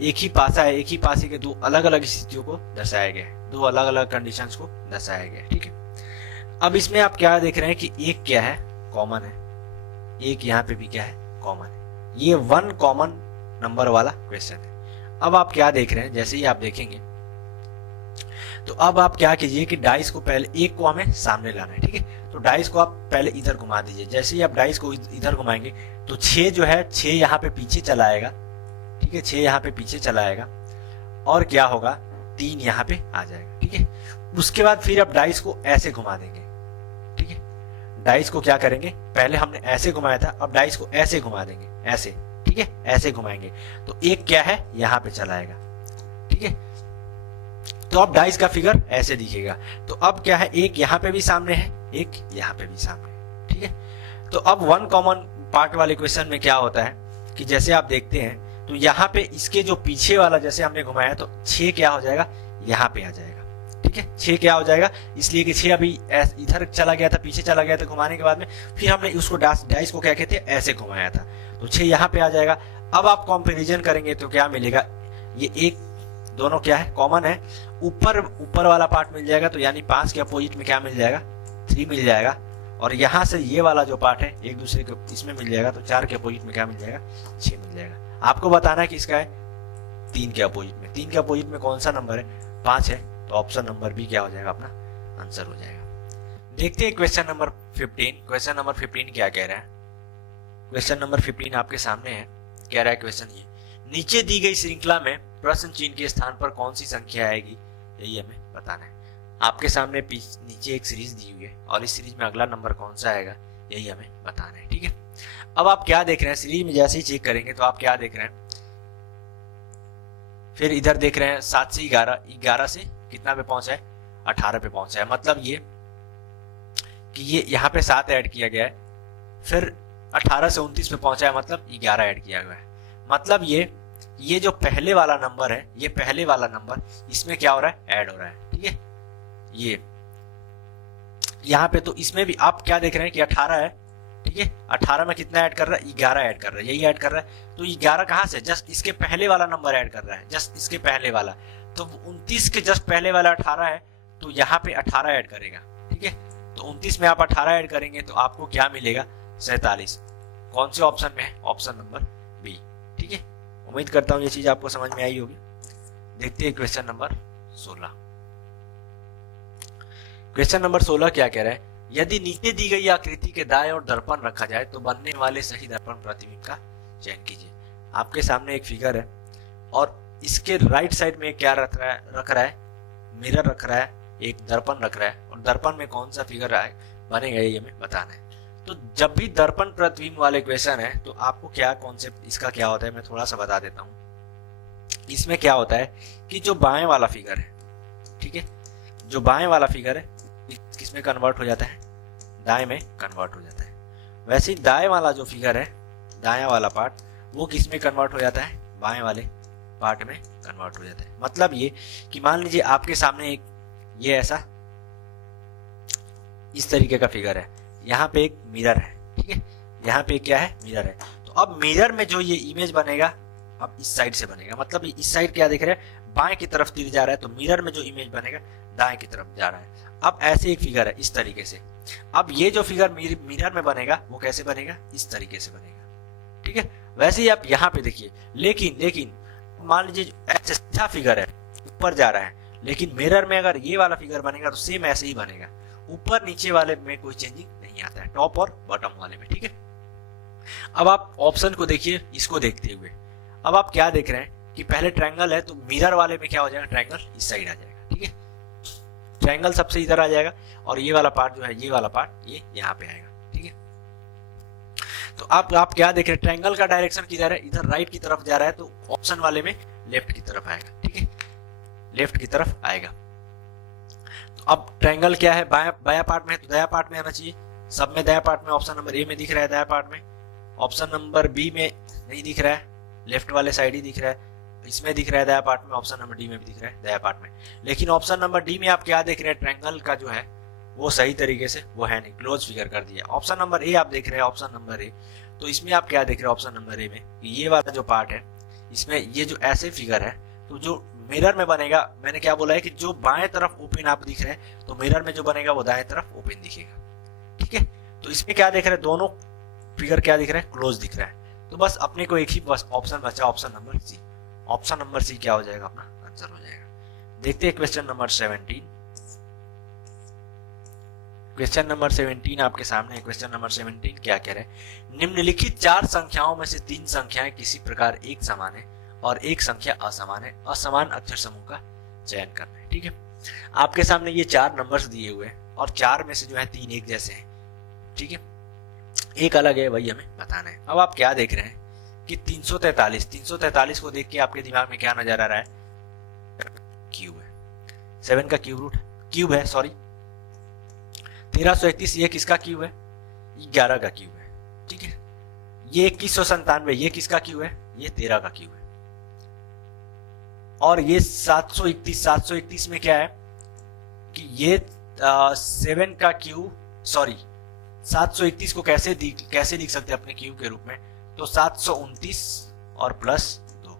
एक ही पासा है, एक ही पासे के दो अलग अलग स्थितियों को दर्शाया गया है, दो अलग अलग कंडीशंस को दर्शाया गया है। ठीक है, अब इसमें आप क्या देख रहे हैं कि एक क्या है, कॉमन है, एक यहाँ पे भी क्या है, कॉमन है। ये 1 कॉमन नंबर वाला क्वेश्चन है। अब आप क्या देख रहे हैं, जैसे ही आप देखेंगे तो अब आप क्या कीजिए कि डाइस को पहले एक को हमें सामने लाना है। ठीक है, तो डाइस को आप पहले इधर घुमा दीजिए। जैसे ही आप डाइस को इधर घुमाएंगे तो 6 जो है 6 यहाँ पे पीछे चला आएगा। ठीक है, 6 यहाँ पे पीछे चला आएगा और क्या होगा, 3 यहाँ पे आ जाएगा। ठीक है, उसके बाद फिर आप डाइस को ऐसे घुमा देंगे। ठीक है, डाइस को क्या करेंगे, पहले हमने ऐसे घुमाया था, अब डाइस को ऐसे घुमा देंगे, ऐसे। ठीक है, ऐसे घुमाएंगे तो एक क्या है, यहाँ पे चला आएगा। ठीक है, तो अब डाइस का फिगर ऐसे दिखेगा। तो अब क्या है, एक यहाँ पे भी सामने है, एक यहाँ पे भी सामने है। ठीक है, तो अब 1 कॉमन पार्ट वाले क्वेश्चन में क्या होता है कि जैसे आप देखते हैं तो यहाँ पे इसके जो पीछे वाला जैसे हमने घुमाया तो 6 क्या हो जाएगा, यहाँ पे आ जाएगा। ठीक है, 6 क्या हो जाएगा, इसलिए कि 6 अभी इधर चला गया था, पीछे चला गया था घुमाने के बाद में, फिर हमने उसको डाइस को क्या कहते हैं, ऐसे घुमाया था, तो 6 यहाँ पे आ जाएगा। अब आप कंपैरिजन करेंगे तो क्या मिलेगा, ये एक दोनों क्या है, कॉमन है। ऊपर वाला पार्ट मिल जाएगा, तो यानी 5 के अपोजिट में क्या मिल जाएगा, 3 मिल जाएगा। और यहाँ से ये वाला जो पार्ट है एक दूसरे के इसमें मिल जाएगा, तो 4 के अपोजिट में क्या मिल जाएगा, 6 मिल जाएगा। आपको बताना है कि इसका है 3 के अपोजिट में। 3 के अपोजिट में कौन सा नंबर है, 5 है, तो ऑप्शन नंबर बी क्या हो जाएगा, अपना आंसर हो जाएगा। देखते हैं क्वेश्चन नंबर 15। क्वेश्चन नंबर 15 क्या कह रहा है, क्वेश्चन नंबर 15 आपके सामने है। कह रहा है क्वेश्चन ये, नीचे दी गई श्रृंखला में प्रश्न चिन्ह के स्थान पर कौन सी संख्या आएगी, यही हमें बताना है। आपके सामने नीचे एक सीरीज दी हुई है और इस सीरीज में अगला नंबर कौन सा आएगा, यही हमें बताना है। ठीक है, अब आप क्या देख रहे हैं, सीरीज में जैसे ही चेक करेंगे तो आप क्या देख रहे हैं, फिर इधर देख रहे हैं 7 से 11 से कितना पे पहुंचा है, 18 पे पहुंचा है। मतलब ये कि ये यहाँ पे 7 ऐड किया गया है, फिर 18 से 29 पे पहुंचा है, मतलब 11 ऐड किया गया है। मतलब ये जो पहले वाला नंबर है, ये पहले वाला नंबर इसमें क्या हो रहा है, ऐड हो रहा है। ठीक है, ये यहाँ पे तो इसमें भी आप क्या देख रहे हैं कि 18 है। ठीक है, 18 में कितना ऐड कर रहा है, 11 ऐड कर रहा है, यही ऐड कर रहा है। तो 11 कहाँ से, जस्ट इसके पहले वाला नंबर ऐड कर रहा है, जस्ट इसके पहले वाला। तो 29 के जस्ट पहले वाला 18 है, तो यहाँ पे 18 ऐड करेगा। ठीक है, तो 29 में आप 18 ऐड करेंगे तो आपको क्या मिलेगा, 47। कौन से ऑप्शन में है, ऑप्शन नंबर बी। ठीक है, उम्मीद करता हूँ ये चीज आपको समझ में आई होगी। देखते हैं क्वेश्चन नंबर 16। क्वेश्चन नंबर 16 क्या कह रहा है, यदि नीचे दी गई आकृति के दाएं ओर दर्पण रखा जाए तो बनने वाले सही दर्पण प्रतिबिंब का चयन कीजिए। आपके सामने एक फिगर है और इसके राइट साइड में क्या रख रहा है, मिरर रख रहा है, एक दर्पण रख रहा है, और दर्पण में कौन सा फिगर बनेगा ये हमें बताना है। तो जब भी दर्पण प्रतिबिंब वाले क्वेश्चन है तो आपको क्या कॉन्सेप्ट इसका क्या होता है, मैं थोड़ा सा बता देता हूँ। इसमें क्या होता है कि जो बाएं वाला फिगर है, ठीक है, जो बाएं वाला फिगर है किसमें कन्वर्ट हो जाता है, दाएं में कन्वर्ट हो जाता है। वैसे ही दाएं वाला जो फिगर है, दाया वाला पार्ट, वो किसमें कन्वर्ट हो जाता है, बाएं वाले पार्ट में कन्वर्ट हो जाता है। मतलब ये कि मान लीजिए आपके सामने एक ये ऐसा इस तरीके का फिगर है, यहाँ पे एक मिरर है। ठीक है, यहाँ पे क्या है, मिरर है। तो अब मिरर में जो ये इमेज बनेगा अब इस साइड से बनेगा। मतलब इस साइड क्या देख रहे हैं, बाएं की तरफ तीर जा रहा है, तो मिरर में जो इमेज बनेगा दाएं की तरफ जा रहा है। अब ऐसे एक फिगर है इस तरीके से। अब ये जो फिगर मिरर में बनेगा वो कैसे बनेगा, इस तरीके से बनेगा। ठीक है, वैसे ही आप यहाँ पे देखिए, लेकिन मान लीजिए ऐसे सीधा फिगर है, ऊपर जा रहा है, लेकिन मिरर में अगर ये वाला फिगर बनेगा तो सेम ऐसे ही बनेगा। ऊपर नीचे वाले में कोई चेंजिंग नहीं आता है, टॉप और बॉटम वाले में। ठीक है, अब आप ऑप्शन को देखिए, इसको देखते हुए अब आप क्या देख रहे हैं कि पहले ट्रायंगल है तो मिरर वाले में क्या हो जाएगा, ट्रायंगल इस साइड आ जाएगा, ठीक है, ट्रायंगल सबसे इधर आ जाएगा और ये वाला पार्ट जो है, ये वाला पार्ट ये यहाँ पे आएगा, ठीक है। तो आप क्या देख रहे हैं, ट्रायंगल का डायरेक्शन किधर है, इधर राइट की तरफ जा रहा है, तो ऑप्शन वाले में लेफ्ट की तरफ आएगा, ठीक है, लेफ्ट की तरफ आएगा। तो अब ट्रायंगल क्या है, बाया पार्ट में है तो दाया पार्ट में आना चाहिए, सब में दाया पार्ट में, ऑप्शन नंबर ए में दिख रहा है दाया पार्ट में, ऑप्शन नंबर बी में नहीं दिख रहा है, लेफ्ट वाले साइड ही दिख रहा है, इसमें दिख रहा है दाया पार्ट में, ऑप्शन नंबर डी में भी दिख रहा है दाया पार्ट में। लेकिन ऑप्शन नंबर डी में आप क्या देख रहे हैं, ट्रायंगल का जो है वो सही तरीके से वो है नहीं, क्लोज फिगर कर दिया। ऑप्शन नंबर ए आप देख रहे हैं, ऑप्शन नंबर ए, तो इसमें आप क्या देख रहे हैं, ऑप्शन नंबर ए में ये वाला जो पार्ट है, इसमें ये जो ऐसे फिगर है, तो जो मिरर में बनेगा, मैंने क्या बोला है कि जो बाएं तरफ ओपन आप दिख रहे हैं, तो मिरर में जो बनेगा वो दाएं तरफ ओपन दिखेगा, ठीक है। तो इसमें क्या देख रहे हैं, दोनों फिगर क्या दिख रहा है, क्लोज दिख रहा है। तो बस अपने को एक ही बस ऑप्शन बचा, option number C. Option number C क्या हो जाएगा, अपना आंसर हो जाएगा। देखते हैं क्वेश्चन नंबर 17। क्वेश्चन नंबर 17 आपके सामने है। क्वेश्चन नंबर 17 क्या कह रहे हैं, निम्नलिखित 4 संख्याओं में से 3 संख्याएं किसी प्रकार एक समान है और एक संख्या असमान है, असमान अक्षर समूह का चयन करना है, ठीक है। आपके सामने ये 4 नंबर्स दिए हुए हैं और 4 में से जो है 3 एक जैसे हैं, ठीक है, एक अलग है, वही हमें बताना है। अब आप क्या देख रहे हैं कि 343 को देख के आपके दिमाग में क्या नजर आ रहा है, क्यूब है, 7 का क्यूब है, सॉरी 1331 ये किसका क्यूब है, 11 का क्यूब है, ठीक है। ये 2197 ये किसका क्यूब है, ये 13 का क्यूब है। और ये 731 में क्या है कि ये 7 का क्यूब, सॉरी 731 को कैसे लिख सकते हैं अपने क्यूब के रूप में, तो 729 और प्लस 2,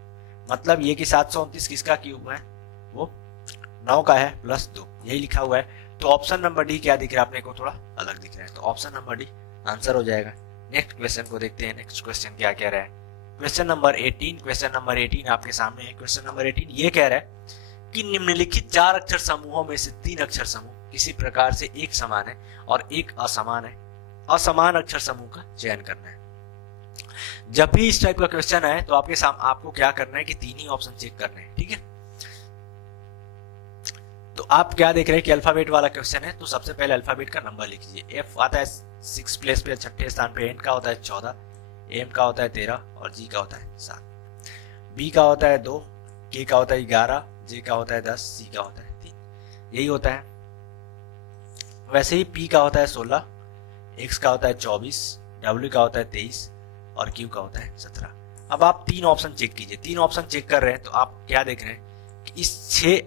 मतलब ये कि 729 किसका क्यूब है, वो 9 का है प्लस 2, यही लिखा हुआ है। तो ऑप्शन नंबर डी क्या दिख रहा है अपने को, थोड़ा अलग दिख रहा है, तो ऑप्शन नंबर डी आंसर हो जाएगा। नेक्स्ट क्वेश्चन को देखते हैं, नेक्स्ट क्वेश्चन क्या कह रहा है, क्वेश्चन नंबर 18। क्वेश्चन नंबर 18 आपके सामने है। क्वेश्चन नंबर 18 ये कह रहा है कि निम्नलिखित 4 अक्षर समूहों में से 3 अक्षर समूह किसी प्रकार से एक समान है और एक असमान है, असमान अक्षर समूह का चयन करना है। जब भी इस टाइप का क्वेश्चन आए तो आपको क्या करना है कि 3 ही ऑप्शन चेक करने हैं, ठीक है। तो आप क्या देख रहे हैं कि अल्फाबेट वाला क्वेश्चन है, तो सबसे पहले अल्फाबेट का नंबर लिख लीजिए। एफ आता है 6 प्लेस पे, 6ठे स्थान पे, एन का होता है 14, एम का होता है 13 और जी का होता है 7, बी का होता है 2, के का होता है 11, जे का होता है 10, सी का होता है 3, यही होता है। वैसे ही पी का होता है 16, एक्स का होता है 24, डब्ल्यू का होता है 23 और क्यू का होता है 17। अब आप 3 ऑप्शन चेक कीजिए। 3 ऑप्शन चेक कर रहे हैं तो आप क्या देख रहे हैं कि इस 6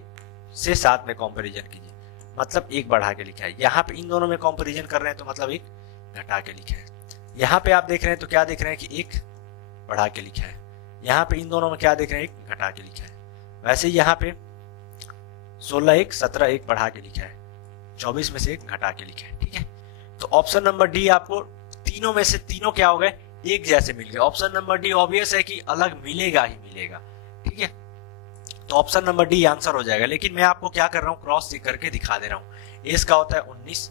से 7 में कंपैरिजन कीजिए, मतलब एक बढ़ा के लिखा है। यहाँ पे इन दोनों में कंपैरिजन कर रहे हैं तो मतलब एक घटा के लिखा है। यहाँ पे आप देख रहे हैं तो क्या देख रहे हैं कि एक बढ़ा के लिखा है। यहाँ पे इन दोनों में क्या देख रहे हैं, एक घटा के लिखा है। वैसे ही यहाँ पे 16 एक 17 एक बढ़ा के लिखा है, 24 में से एक घटा के लिखा है, ठीक है। तो ऑप्शन नंबर डी आपको तीनों में से तीनों क्या हो गए, एक जैसे मिल गए। ऑप्शन नंबर डी ऑब्वियस है कि अलग मिलेगा ही मिलेगा, ठीक है। तो ऑप्शन नंबर डी आंसर हो जाएगा। लेकिन मैं आपको क्या कर रहा हूँ, क्रॉस चेक करके दिखा दे रहा हूँ। एस का होता है 19,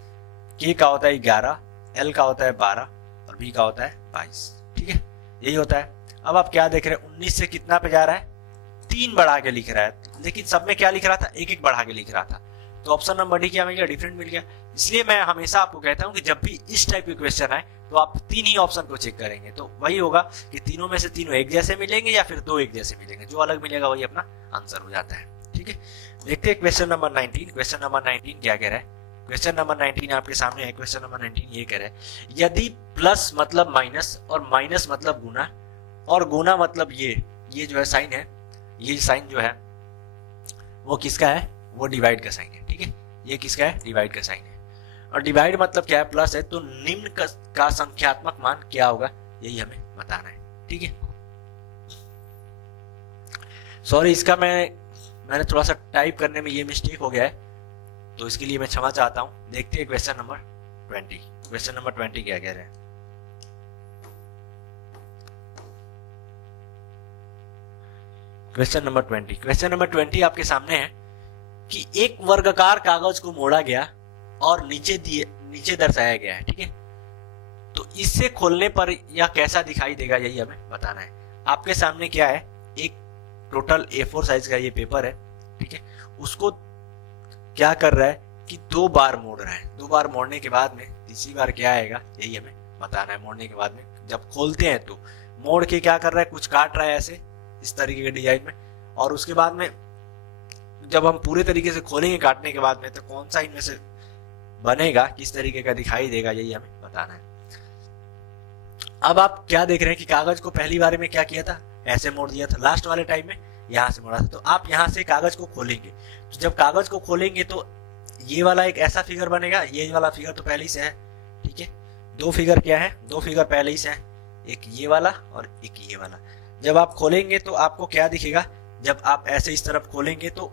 के का होता है 11, एल का होता है 12 और बी का होता है 22, ठीक है, यही होता है। अब आप क्या देख रहे हैं, 19 से कितना पे जा रहा है, 3 बढ़ा के लिख रहा है, लेकिन सब में क्या लिख रहा था, एक एक बढ़ा के लिख रहा था। तो ऑप्शन नंबर डी क्या मिल गया, डिफरेंट मिल गया। इसलिए मैं हमेशा आपको कहता हूं कि जब भी इस टाइप के क्वेश्चन आए तो आप 3 ही ऑप्शन को चेक करेंगे, तो वही होगा कि तीनों में से तीनों एक जैसे मिलेंगे या फिर 2 एक जैसे मिलेंगे, जो अलग मिलेगा वही अपना आंसर हो जाता है, ठीक है। देखते हैं क्वेश्चन नंबर 19। क्वेश्चन नंबर 19 क्या कह रहा है, क्वेश्चन नंबर 19 आपके सामने है। क्वेश्चन नंबर 19 ये कह रहा है, यदि प्लस मतलब माइनस और माइनस मतलब गुना और गुना मतलब ये जो है साइन है, ये साइन जो है वो किसका है, वो डिवाइड का साइन है, ठीक है। ये किसका है, डिवाइड का साइन है। और डिवाइड मतलब क्या है, प्लस है, तो निम्न का संख्यात्मक मान क्या होगा, यही हमें बताना है, ठीक है। सॉरी, इसका मैंने थोड़ा सा टाइप करने में ये मिस्टेक हो गया है, तो इसके लिए मैं क्षमा चाहता हूं। देखते हैं क्वेश्चन नंबर 20। क्वेश्चन नंबर 20 क्या कह रहे हैं, क्वेश्चन नंबर 20। क्वेश्चन नंबर 20 आपके सामने है कि एक वर्गाकार कागज को मोड़ा गया और नीचे दर्शाया गया है, ठीक है। तो इससे खोलने पर यह कैसा दिखाई देगा यही हमें बताना है। आपके सामने क्या है, एक टोटल A4 साइज का ये पेपर है, ठीक है। उसको क्या कर रहा है कि 2 बार मोड़ रहा है। 2 बार मोड़ने के बाद में तीसरी बार क्या आएगा यही हमें बताना है। मोड़ने के बाद में जब खोलते हैं तो मोड़ के क्या कर रहा है, कुछ काट रहा है ऐसे इस तरीके के डिजाइन में, और उसके बाद में जब हम पूरे तरीके से खोलेंगे काटने के बाद में तो कौन सा इनमें से बनेगा, किस तरीके का दिखाई देगा, यही हमें बताना है। अब आप क्या देख रहे हैं कि कागज को पहली बार में क्या किया था, ऐसे मोड़ दिया था, लास्ट वाले टाइम में यहां से मोड़ा था। तो आप यहां से कागज को खोलेंगे, तो जब कागज को खोलेंगे तो ये वाला एक ऐसा फिगर बनेगा, ये वाला फिगर तो पहले ही से है, ठीक है। 2 फिगर क्या है, 2 फिगर पहले ही से है, एक ये वाला और एक ये वाला। जब आप खोलेंगे तो आपको क्या दिखेगा, जब आप ऐसे इस तरफ खोलेंगे तो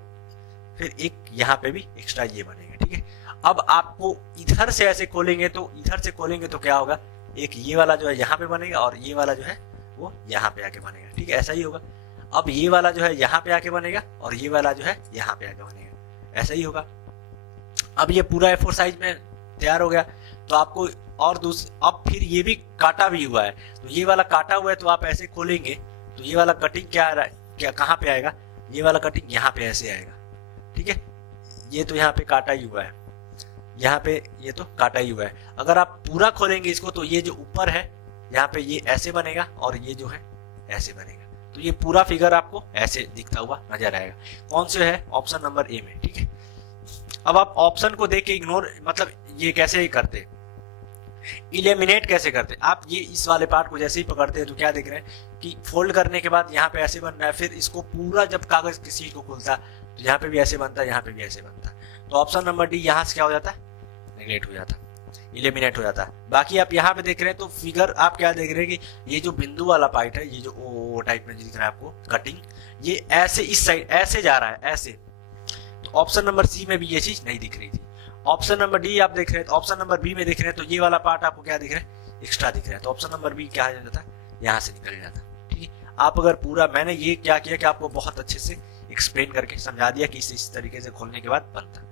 फिर एक यहाँ पे भी एक्स्ट्रा ये बनेगा, ठीक है। अब आपको इधर से ऐसे खोलेंगे तो इधर से खोलेंगे तो क्या होगा, एक ये वाला जो है यहाँ पे बनेगा और ये वाला जो है वो यहाँ पे आके बनेगा, ठीक है, ऐसा ही होगा। अब ये वाला जो है यहाँ पे आके बनेगा और ये वाला जो है यहाँ पे आके बनेगा, ऐसा ही होगा। अब ये पूरा A4 साइज में तैयार हो गया। तो आपको और अब फिर ये भी काटा भी हुआ है, तो ये वाला काटा हुआ है तो आप ऐसे खोलेंगे तो ये वाला कटिंग क्या आ रहा है, क्या कहाँ पे आएगा, ये वाला कटिंग यहाँ पे ऐसे आएगा, ठीक है। ये तो यहाँ पे काटा ही हुआ है, यहाँ पे ये तो काटा ही हुआ है। अगर आप पूरा खोलेंगे इसको तो ये जो ऊपर है यहाँ पे ये ऐसे बनेगा और ये जो है ऐसे बनेगा, तो ये पूरा फिगर आपको ऐसे दिखता हुआ नजर आएगा। कौन से है, ऑप्शन नंबर ए में, ठीक है। अब आप ऑप्शन को देख के इग्नोर, मतलब ये कैसे करते, इलिमिनेट कैसे करते, आप ये इस वाले पार्ट को जैसे ही पकड़ते हैं तो क्या देख रहे हैं कि फोल्ड करने के बाद यहाँ पे ऐसे बन रहा है, फिर इसको पूरा जब कागज की शीट को खुलता तो यहाँ पे भी ऐसे बनता है, यहाँ पे भी ऐसे बनता। तो ऑप्शन नंबर डी यहाँ से क्या हो जाता है, नेगलेक्ट हो जाता, इलिमिनेट हो जाता। बाकी आप यहाँ पे देख रहे हैं तो फिगर आप क्या देख रहे हैं कि ये जो बिंदु वाला पार्ट है, ये जो ओ टाइप में दिख रहा है आपको कटिंग, ये ऐसे इस साइड ऐसे जा रहा है ऐसे। तो ऑप्शन नंबर सी में भी ये चीज नहीं दिख रही थी। ऑप्शन नंबर डी आप देख रहे हैं, तो ऑप्शन नंबर बी में देख रहे हैं तो ये वाला पार्ट आपको क्या दिख रहा है, एक्स्ट्रा दिख रहा है। तो ऑप्शन नंबर बी क्या हो जाता है, यहाँ से निकल जाता, ठीक है। आप अगर पूरा, मैंने ये क्या किया कि आपको बहुत अच्छे से एक्सप्लेन करके समझा दिया कि इस तरीके से खोलने के बाद बनता।